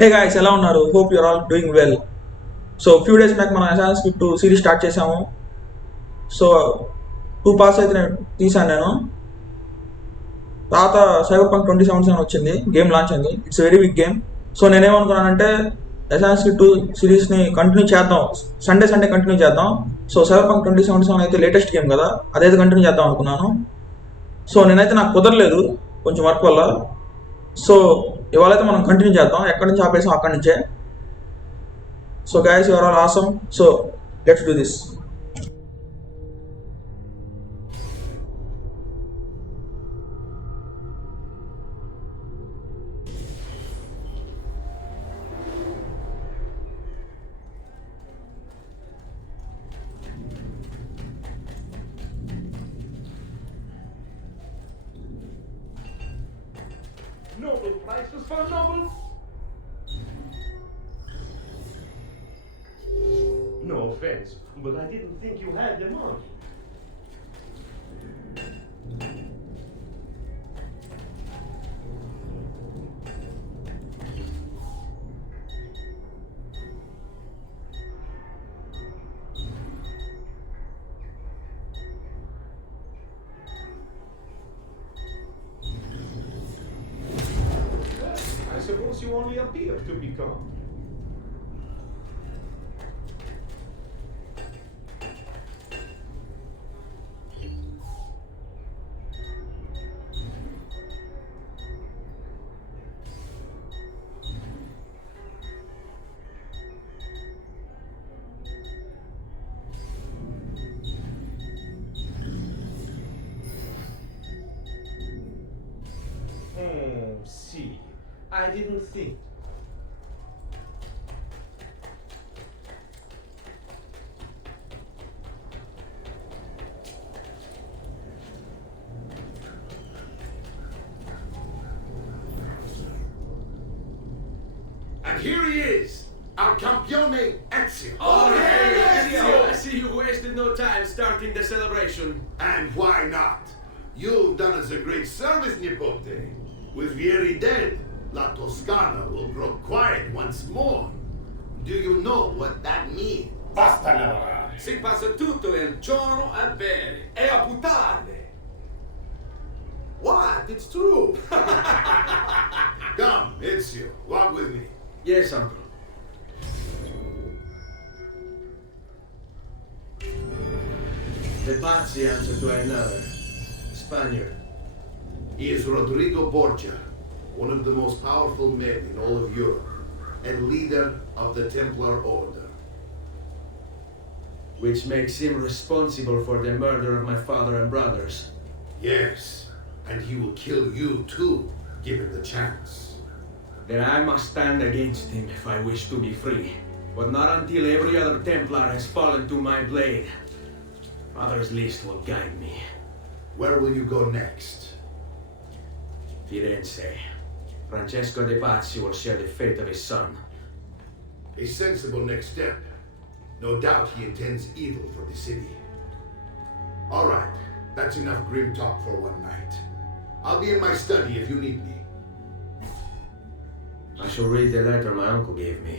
హే guys, ఎలా ఉన్నారు? Hope you're all doing well. So few days back మనం assassin creed 2 series start చేసాము. So 2 parts అయితే నేను తీసాను నేను. తర్వాత సైబర్ పంక్ 2077 వచ్చింది, గేమ్ లాంచ్ అయింది. It's very big game. So నేనేమనుకున్నానంటే అసాసిన్ క్రీడ్ 2 సిరీస్ని కంటిన్యూ చేద్దాం, సండే సండే కంటిన్యూ చేద్దాం. సో సైబర్ పంక్ 2077 అయితే లేటెస్ట్ గేమ్ కదా, అదైతే కంటిన్యూ చేద్దాం అనుకున్నాను. సో నేనైతే నాకు కుదరలేదు కొంచెం వర్క్ వల్ల. సో ఇవాళైతే మనం కంటిన్యూ చేద్దాం, ఎక్కడి నుంచి ఆపేసాం అక్కడి నుంచే. So guys, you are all awesome. So let's do this. Noble prices for nobles? No offense, but I didn't think you had the money. I suppose you only appear to be calm. See, I didn't think. And here he is, our campione EZIO. Oh, hey, EZIO! I see you wasted no time starting the celebration. And why not? You've done us a great service, Nipote. With Vieri dead, La Toscana will grow quiet once more. Do you know what that means? Basta lavorare. Si passa tutto il giorno a bere e a puttane. What? It's true. Come, EZIO, walk with me. Yes, uncle. The Pazzi answer to another. Spaniard. He is Rodrigo Borgia, one of the most powerful men in all of Europe, and leader of the Templar Order. Which makes him responsible for the murder of my father and brothers. Yes, and he will kill you too, given the chance. Then I must stand against him if I wish to be free. But not until every other Templar has fallen to my blade. Father's list will guide me. Where will you go next? Firenze. Francesco de Pazzi will share the fate of his son. A sensible next step. No doubt he intends evil for the city. All right, that's enough grim talk for one night. I'll be in my study if you need me. I shall read the letter my uncle gave me.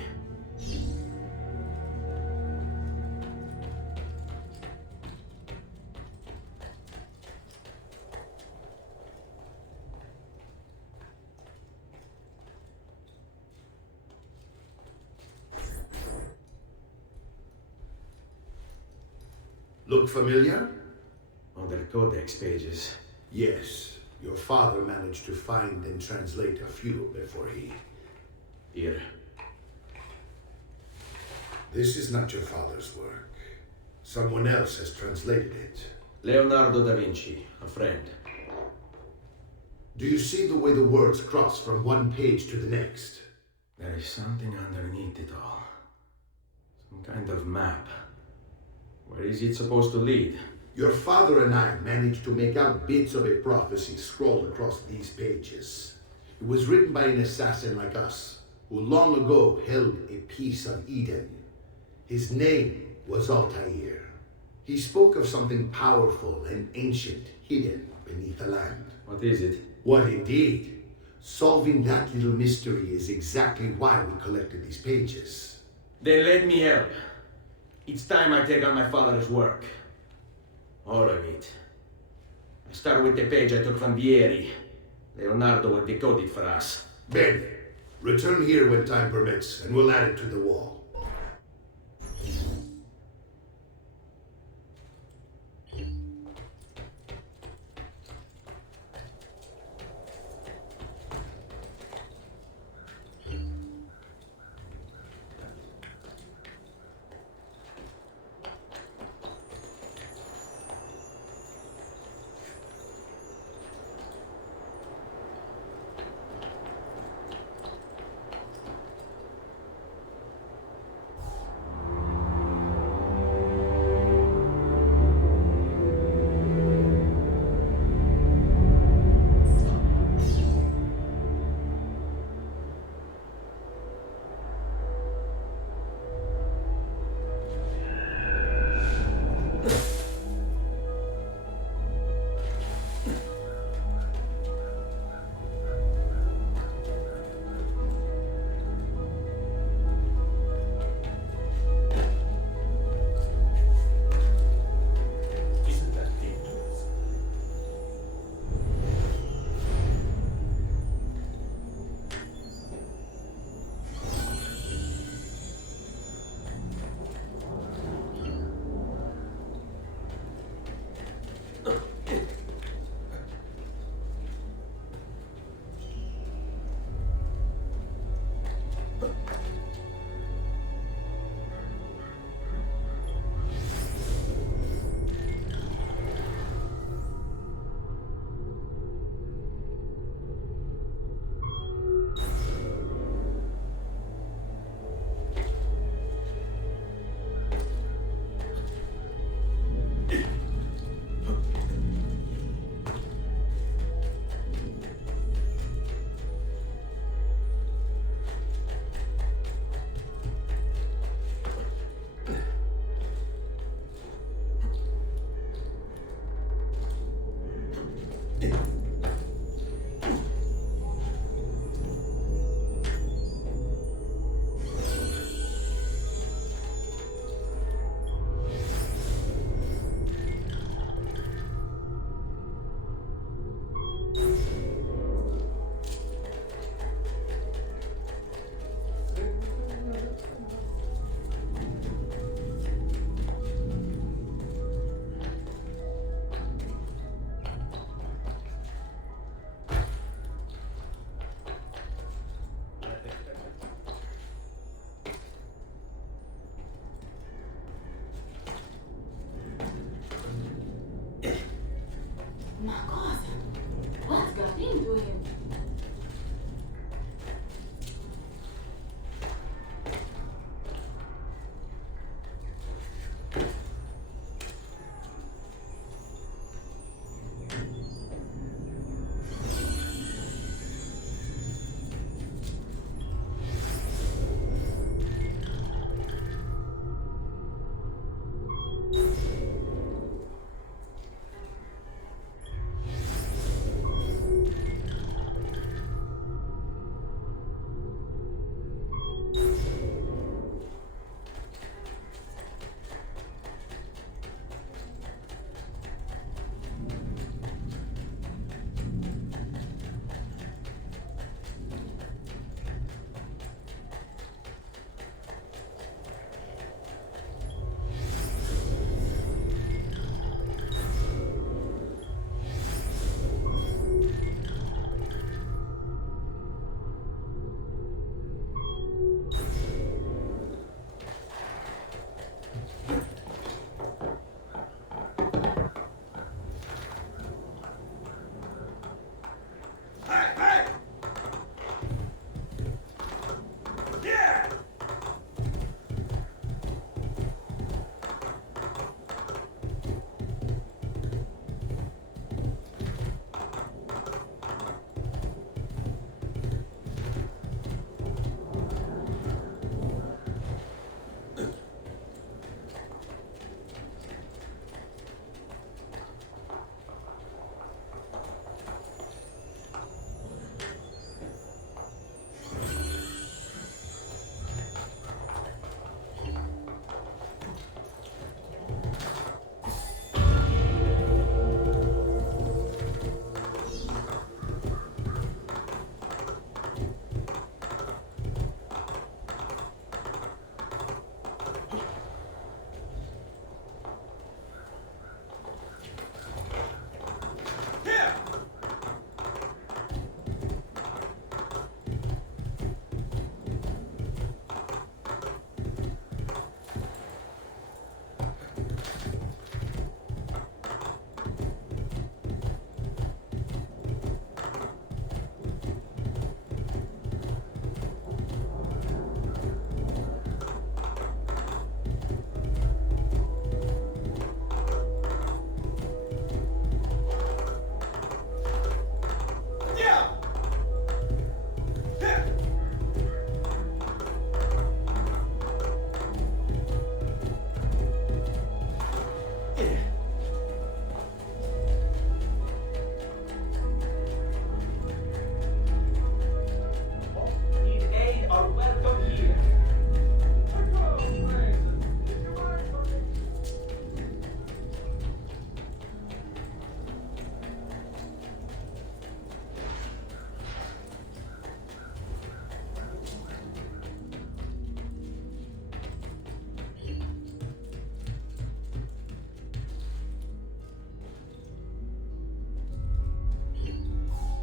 Look familiar? On the codex pages. Yes, your father managed to find and translate a few before he... Here. This is not your father's work. Someone else has translated it. Leonardo da Vinci, a friend. Do you see the way the words cross from one page to the next? There is something underneath it all. Some kind of map. Where is it supposed to lead? Your father and I managed to make out bits of a prophecy scrawled across these pages. It was written by an assassin like us, who long ago held a piece of Eden. His name was Altair. He spoke of something powerful and ancient hidden beneath the land. What is it? What indeed? Solving that little mystery is exactly why we collected these pages. Then let me help. It's time I take on my father's work. All of it. I start with the page I took from Vieri. Leonardo will decode it for us. Ben, return here when time permits, and we'll add it to the wall.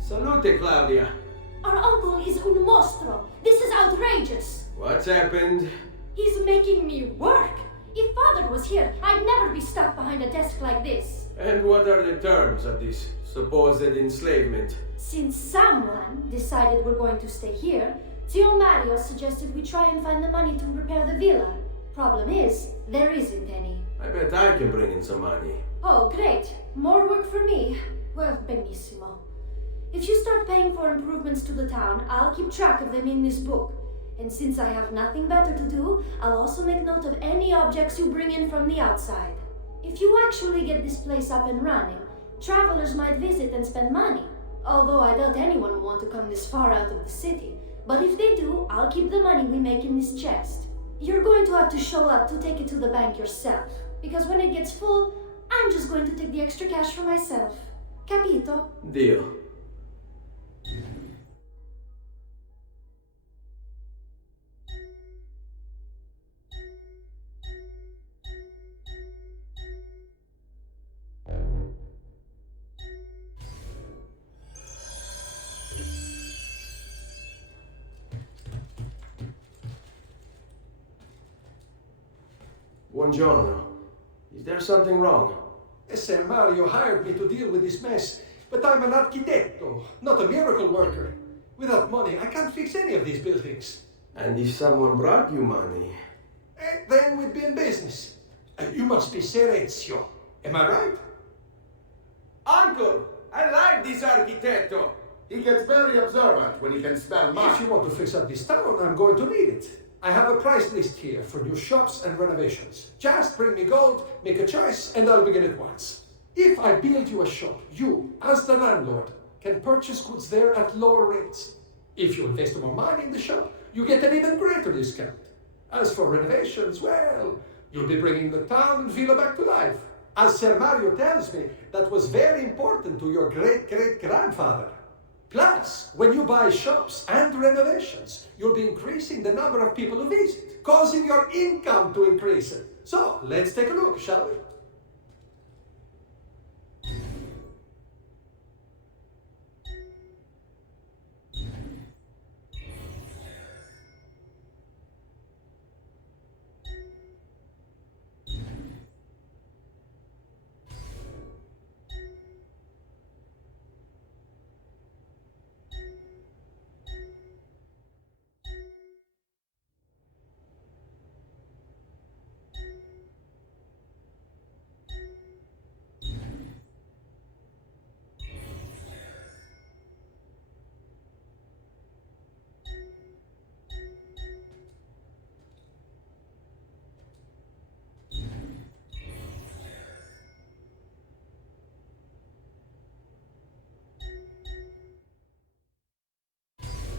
Salute, Claudia. Our uncle is un mostro. This is outrageous. What's happened? He's making me work. If father was here, I'd never be stuck behind a desk like this. And what are the terms of this supposed enslavement? Since someone decided we're going to stay here, Zio Mario suggested we try and find the money to repair the villa. Problem is, there isn't any. I bet I can bring in some money. Oh, great. More work for me. Well, benissimo. If you start paying for improvements to the town, I'll keep track of them in this book. And since I have nothing better to do, I'll also make note of any objects you bring in from the outside. If you actually get this place up and running, travelers might visit and spend money. Although I doubt anyone will want to come this far out of the city. But if they do, I'll keep the money we make in this chest. You're going to have to show up to take it to the bank yourself. Because when it gets full, I'm just going to take the extra cash for myself. Capito? Deal. Buongiorno. Is there something wrong? Sir Mario hired me to deal with this mess, but I'm an architetto, not a miracle worker. Without money, I can't fix any of these buildings. And if someone brought you money? Then we'd be in business. You must be Ser EZIO, am I right? Uncle, I like this architetto. He gets very observant when he can smell If mud. you want to fix up this town, I'm going to need it. I have a price list here for new shops and renovations. Just bring me gold, make a choice, and I'll begin at once. If I build you a shop, you, as the landlord, can purchase goods there at lower rates. If you invest more money in the shop, you get an even greater discount. As for renovations, well, you'll be bringing the town and villa back to life. As Sir Mario tells me, that was very important to your great-great-grandfather. Plus, when you buy shops and renovations, you'll be increasing the number of people who visit, causing your income to increase. So, let's take a look, shall we?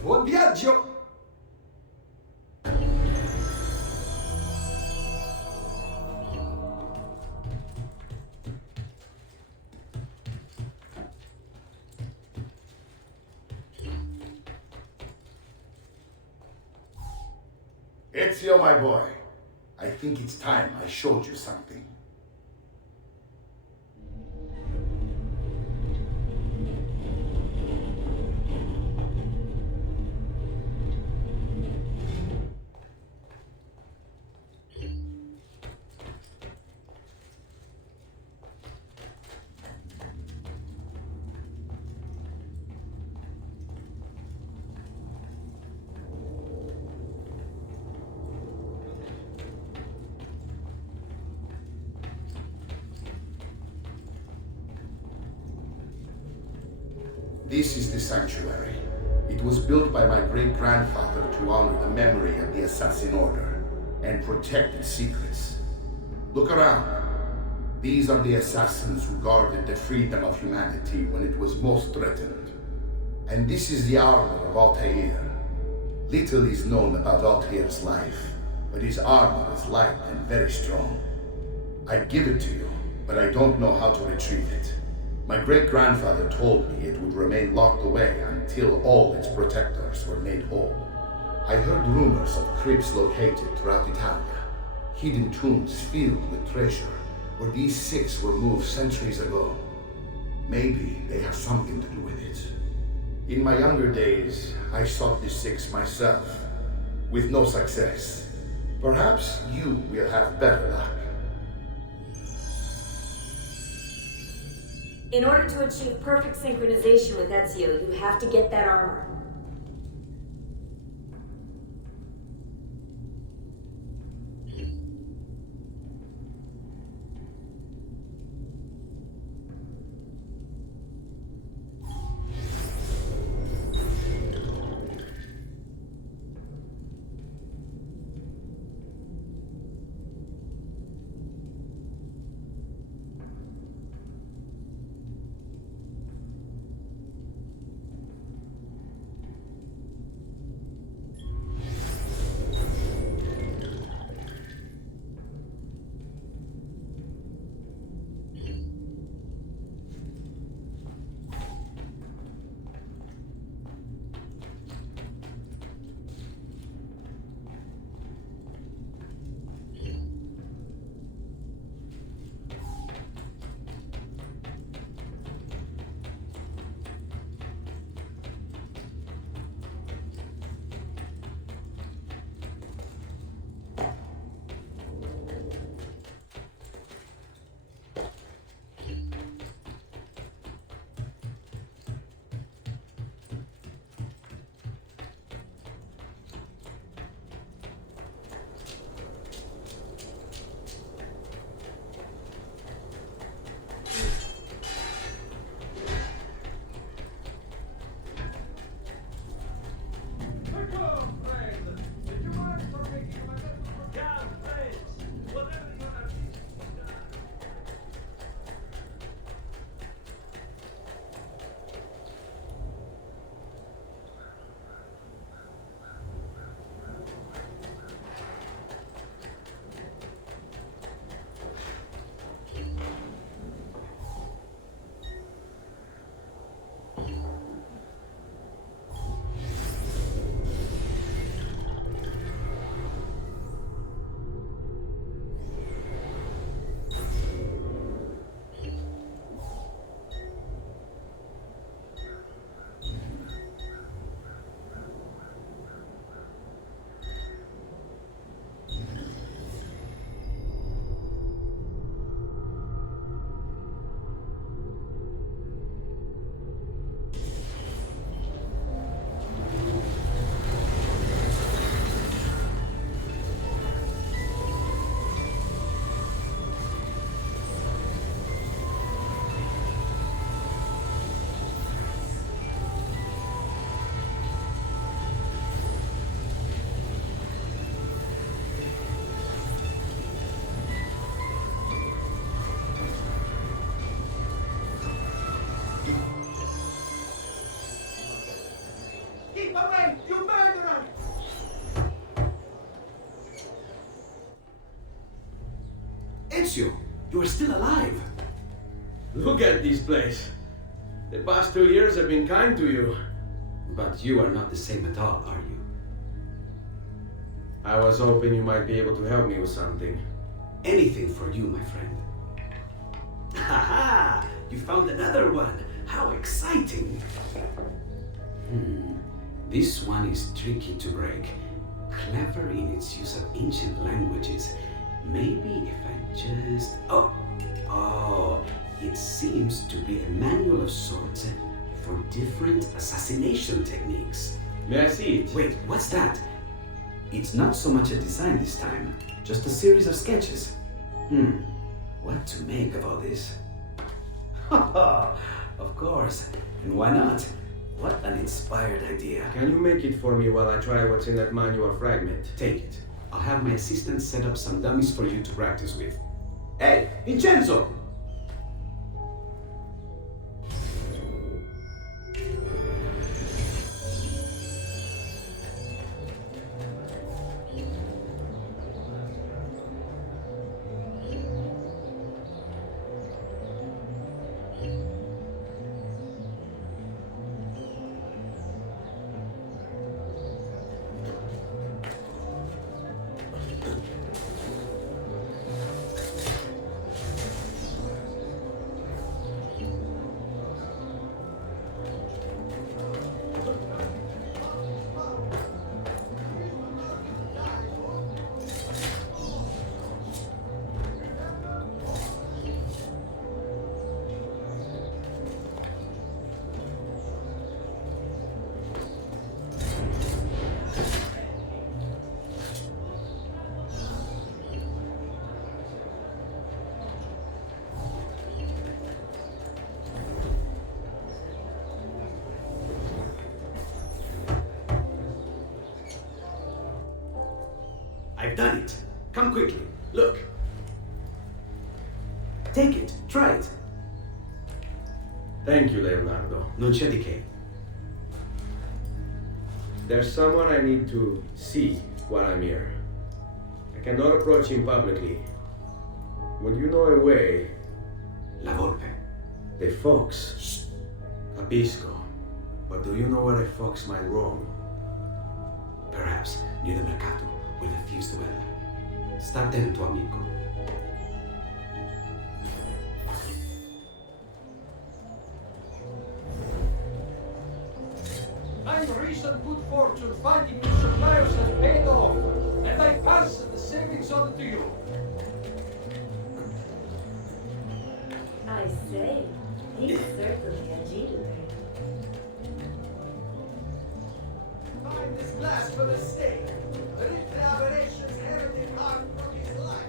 Buon viaggio! Ezio, my boy, I think it's time I showed you something. This is the sanctuary. It was built by my great-grandfather to honor the memory of the Assassin Order and protect its secrets. Look around. These are the assassins who guarded the freedom of humanity when it was most threatened. And this is the armor of Altair. Little is known about Altair's life, but his armor is light and very strong. I'd give it to you, but I don't know how to retrieve it. My great-grandfather told me it would remain locked away until all its protectors were made whole. I heard rumors of crypts located throughout Italia, hidden tombs filled with treasure, where these six were moved centuries ago. Maybe they have something to do with it. In my younger days, I sought the six myself, with no success. Perhaps you will have better luck. In order to achieve perfect synchronization with EZIO, you have to get that armor. Ezio, you are still alive. Look at this place. The past 2 years have been kind to you. But you are not the same at all, are you? I was hoping you might be able to help me with something. Anything for you, my friend. Ha! You found another one! How exciting! This one is tricky to break. Clever in its use of ancient languages. Maybe if I just... Oh, it seems to be a manual of sorts for different assassination techniques. May I see it? Wait, what's that? It's not so much a design this time, just a series of sketches. What to make of all this? Of course, and why not? What an inspired idea. Can you make it for me while I try what's in that manual fragment? Take it. I'll have my assistant set up some dummies for you to practice with. Hey, Vincenzo! I've done it. Come quickly. Look. Take it. Try it. Thank you, Leonardo. Non c'è di che. There's someone I need to see while I'm here. I cannot approach him publicly. Would you know a way? La volpe. The fox. Shh. Capisco. But do you know where a fox might roam? Perhaps near the mercato with a fused well. Sta attento, amico. My recent good fortune finding new suppliers has paid off, and I pass the savings on to you. I say, he's certainly a genius. Find this glass for the stake. The rich aberrations herited hard from his life.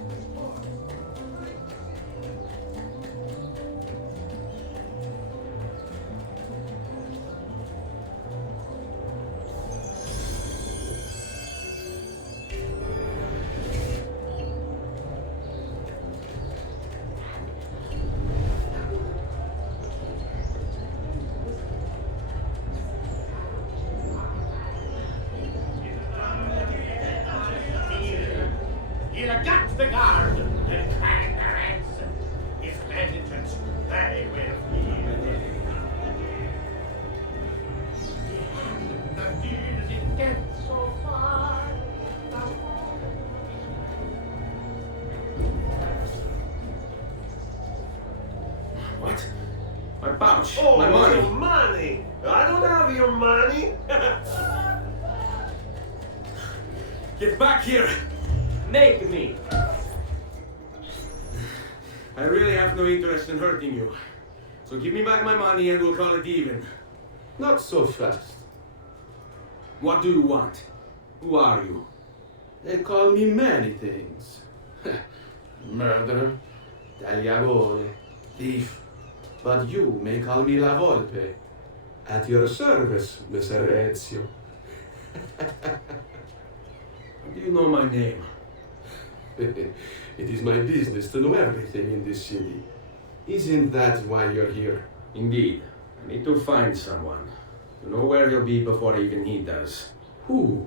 He'll got the guard and hang their heads. His vengeance they will feel. The deed is intent so far. What? My pouch. Oh, my money. your money! I don't have your money. Get back here! Make me. I really have no interest in hurting you. So give me back my money and we'll call it even. Not so fast. What do you want? Who are you? They call me many things. Murderer, tagliagole, thief. But you may call me La Volpe. At your service, Mr. Ezio. How do you know my name? It is my business to know everything in this city. Isn't that why you're here? Indeed. I need to find someone. To know where he'll be before even he does. Who?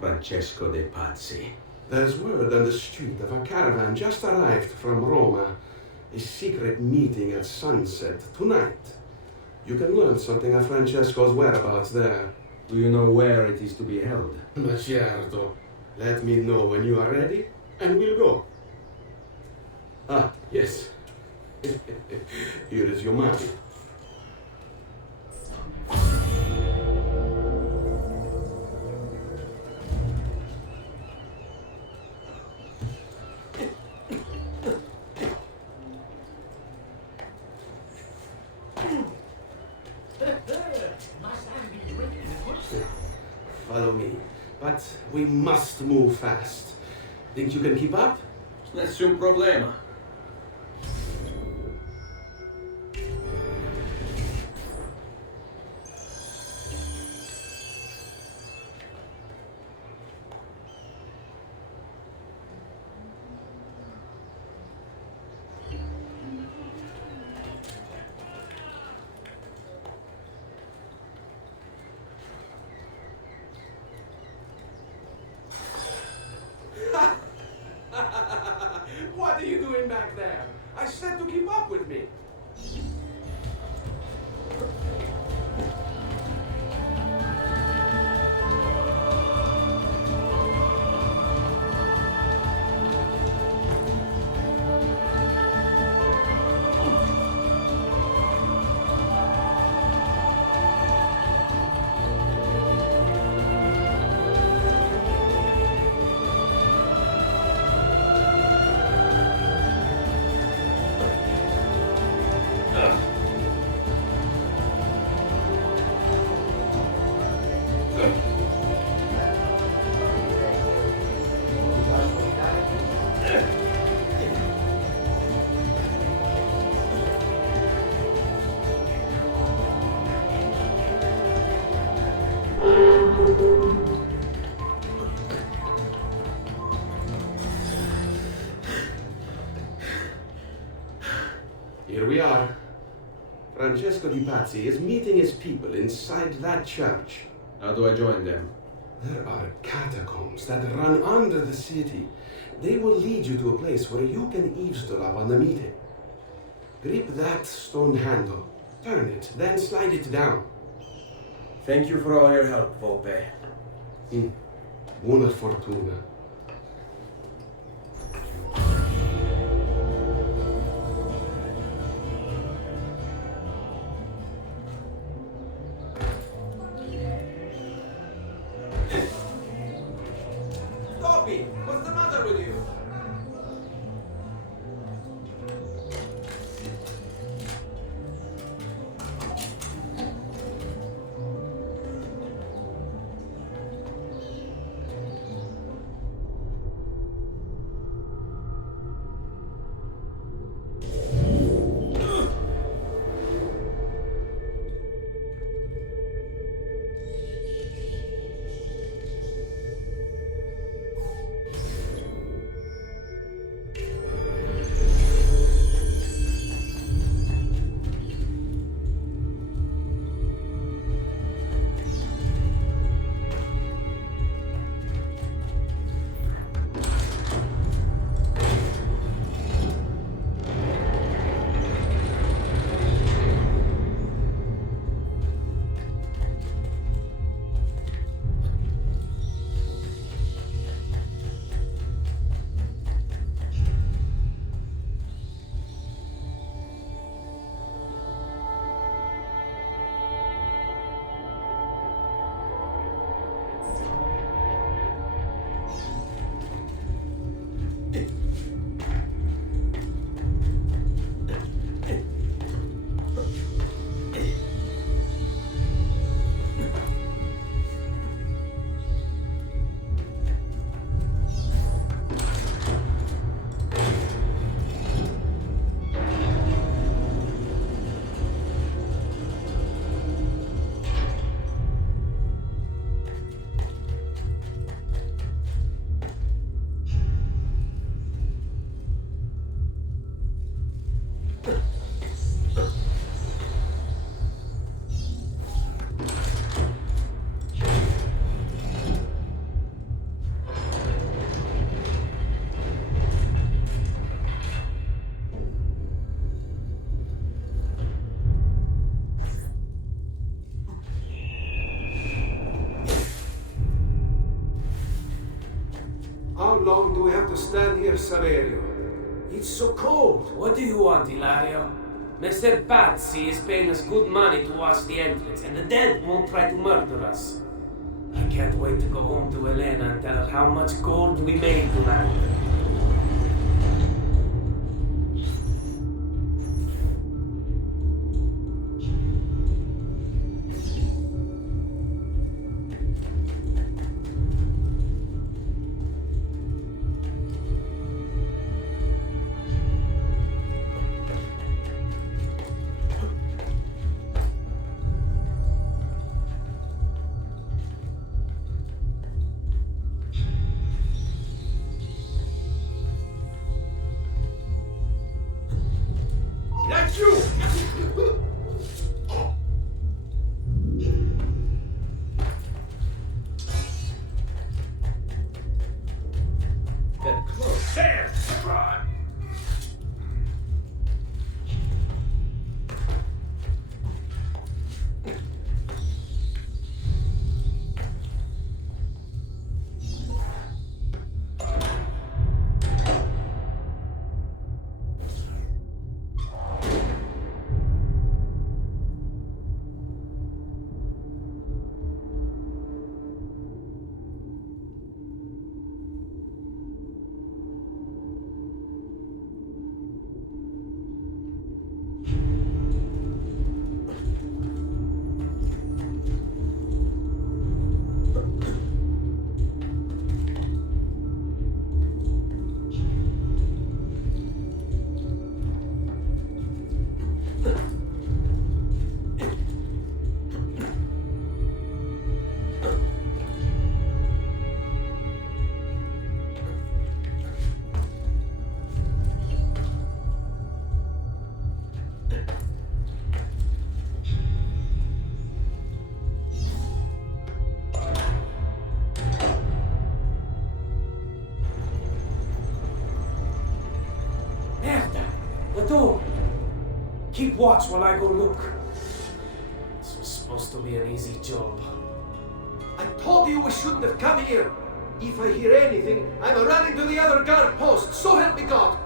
Francesco de Pazzi. There's word on the street of a caravan just arrived from Roma. A secret meeting at sunset tonight. You can learn something of Francesco's whereabouts there. Do you know where it is to be held? Ma certo. Let me know when you are ready, and we'll go. Ah, yes. Here is your money. Follow me. But we must move fast. Think you can keep up? Nessun problema. What are you doing Francesco Di Pazzi is meeting his people inside that church. How do I join them? There are catacombs that run under the city. They will lead you to a place where you can eavesdrop on the meeting. Grip that stone handle, turn it, then slide it down. Thank you for all your help, Volpe. Buona fortuna. Toby, what's the matter with you? How long do we have to stand here, Saverio? It's so cold. What do you want, Ilario? Mr. Pazzi is paying us good money to watch the entrance, and the dead won't try to murder us. I can't wait to go home to Elena and tell her how much gold we made tonight. watch while I go look. This was supposed to be an easy job. I told you we shouldn't have come here. If I hear anything, I'm running to the other guard post. So help me God.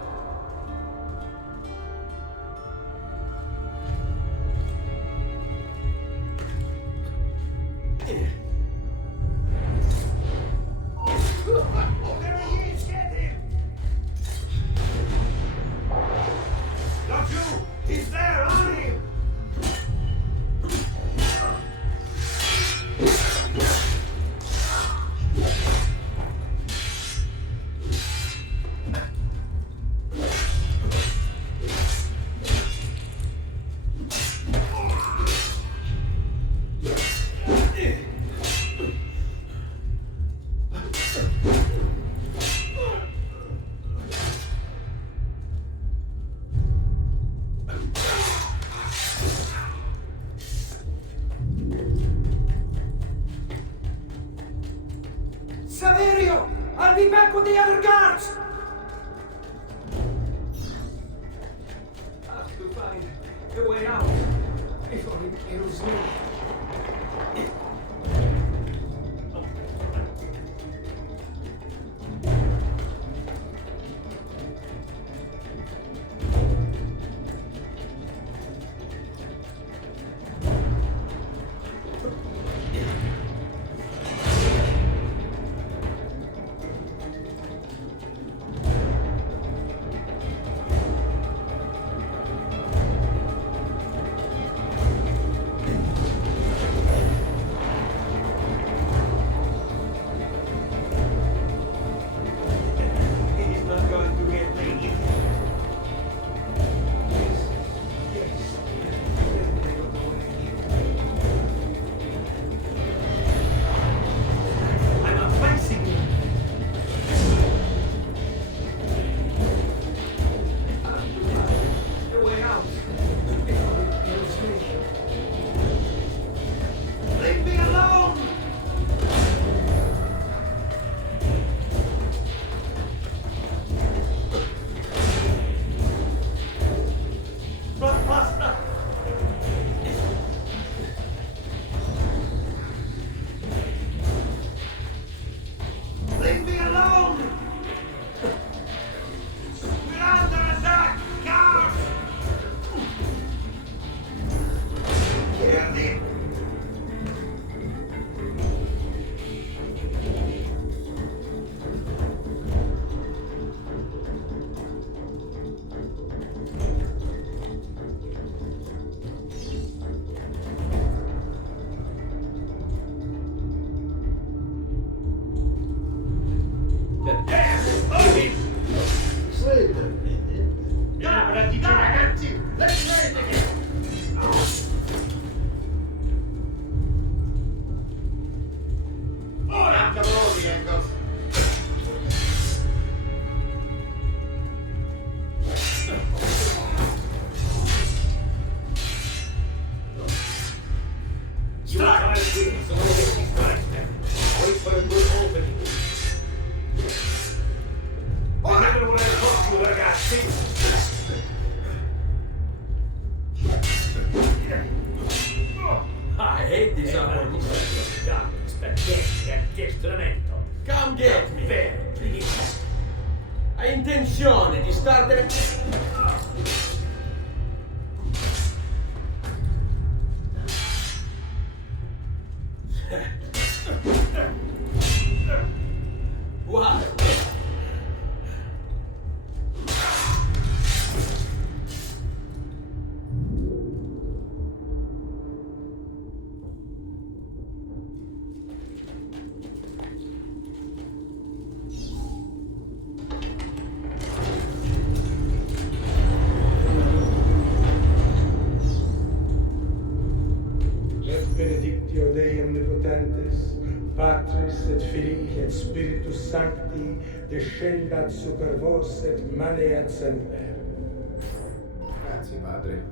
There he is! Get him! Not you! He's there! On him! Saverio! I'll be back with the other guards! I have to find a way out before he kills me. He's not going to get me. I'm not facing him. A way out before he kills me. Leave me alone! Run faster! Leave me alone! We're under attack! Guards! Kill him! Yes! Hold him! Wait a minute. Dai, ragazzi! Lasciatemi! Ora! Cavalli, ecco! Strike! Strike them! Wait for a good opening! Ora! Non voler più, ragazzi! I hate this armor. Perché? Che strumento? Come get me! Vero, please. Hai intenzione di startene... Wow! Et benedictio Dei omnipotentes, Patris et Filii et Spiritus Sancti, descendat super vos et maneat semper. Grazie, padre.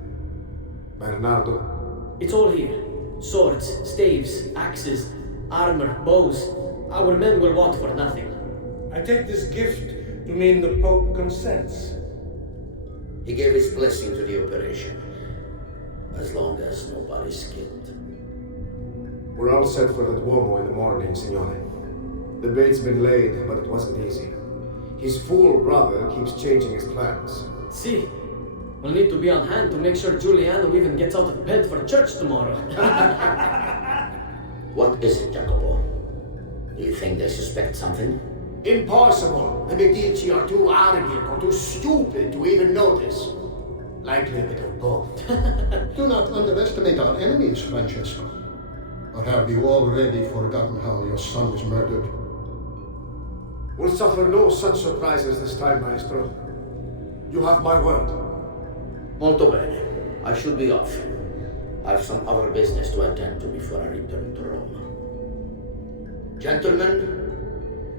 Bernardo, It's all here. Swords, staves, axes, armor, bows. Our men will want for nothing. I take this gift to mean the Pope consents. He gave his blessing to the operation. as long as nobody's killed. We're all set for the Duomo in the morning, Signore. The bait's been laid, but it wasn't easy. His fool brother keeps changing his plans. See, we'll need to be on hand to make sure Giuliano even gets out of bed for church tomorrow. What is it, Jacopo? Do you think they suspect something? Impossible. The Medici are too arrogant or too stupid to even notice. Likely a bit of both. Do not underestimate our enemies, Francesco. Or have you already forgotten how your son was murdered? We'll suffer no such surprises this time, Maestro. You have my word. Molto bene. I should be off. I have some other business to attend to before I return to Rome. Gentlemen,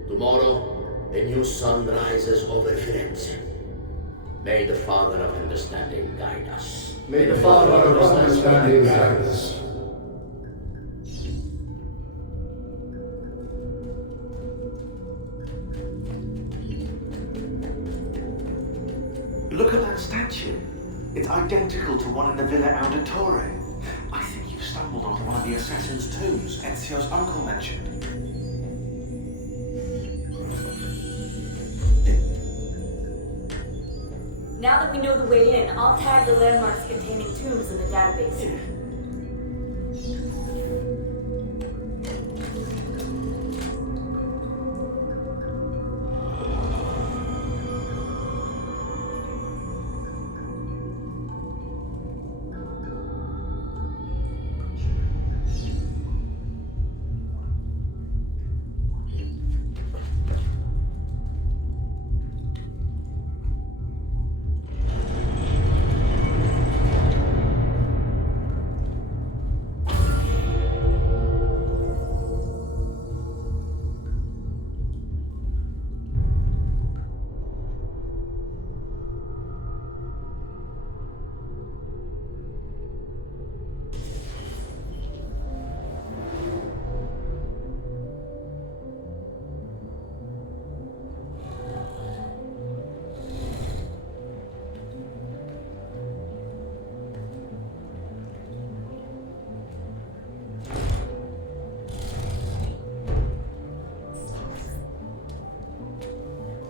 tomorrow a new sun rises over Firenze. May the Father of Understanding guide us. May the Father of Understanding guide us. Look at that statue. It's identical to one in the Villa Auditore. I think you've stumbled onto one of the assassin's tombs Ezio's uncle mentioned. Now that we know the way in, I'll tag the landmarks containing tombs in the database.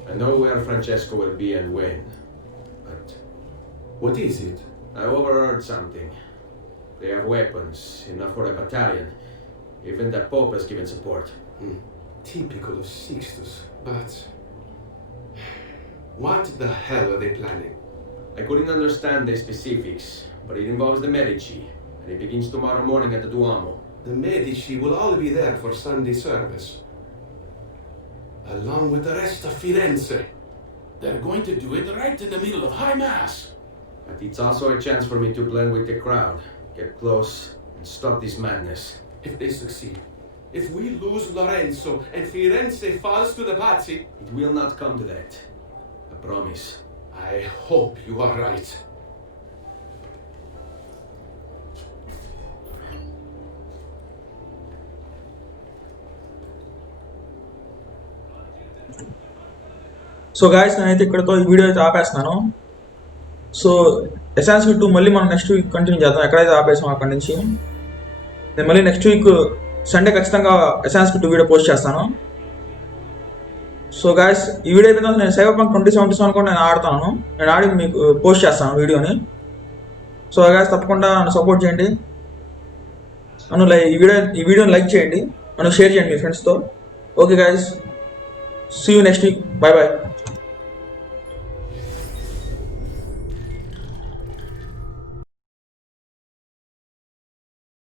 I know where Francesco will be and when, but What is it? I overheard something. They have weapons, enough for a battalion. Even the Pope has given support. Typical of Sixtus, but... What the hell are they planning? I couldn't understand the specifics, but it involves the Medici, and it begins tomorrow morning at the Duomo. The Medici will all be there for Sunday service, along with the rest of Firenze. They're going to do it right in the middle of High Mass. But it's also a chance for me to blend with the crowd, get close, and stop this madness. If they succeed, if we lose Lorenzo and Firenze falls to the Pazzi, it will not come to that. I promise. I hope you are right. So guys నేనైతే ఇక్కడతో ఈ video అయితే ఆపేస్తున్నాను. So assassin 2 మళ్ళీ మనం next week continue చేద్దాం. ఎక్కడైతే ఆపేసాం అక్కడి నుంచి నేను మళ్ళీ నెక్స్ట్ వీక్ సండే ఖచ్చితంగా అసాసిన్ 2 వీడియో పోస్ట్ చేస్తాను. సో గాయస్ ఈ వీడియో అయిపోయిన తర్వాత నేను సైబర్పంక్ 2077 కూడా నేను ఆడతాను. నేను ఆడి మీకు పోస్ట్ చేస్తాను వీడియోని. సో గాయస్ తప్పకుండా నన్ను సపోర్ట్ చేయండి. నన్ను ఈ వీడియోని లైక్ చేయండి, నన్ను షేర్ చేయండి మీ ఫ్రెండ్స్తో. Okay guys, see you next week. Bye bye.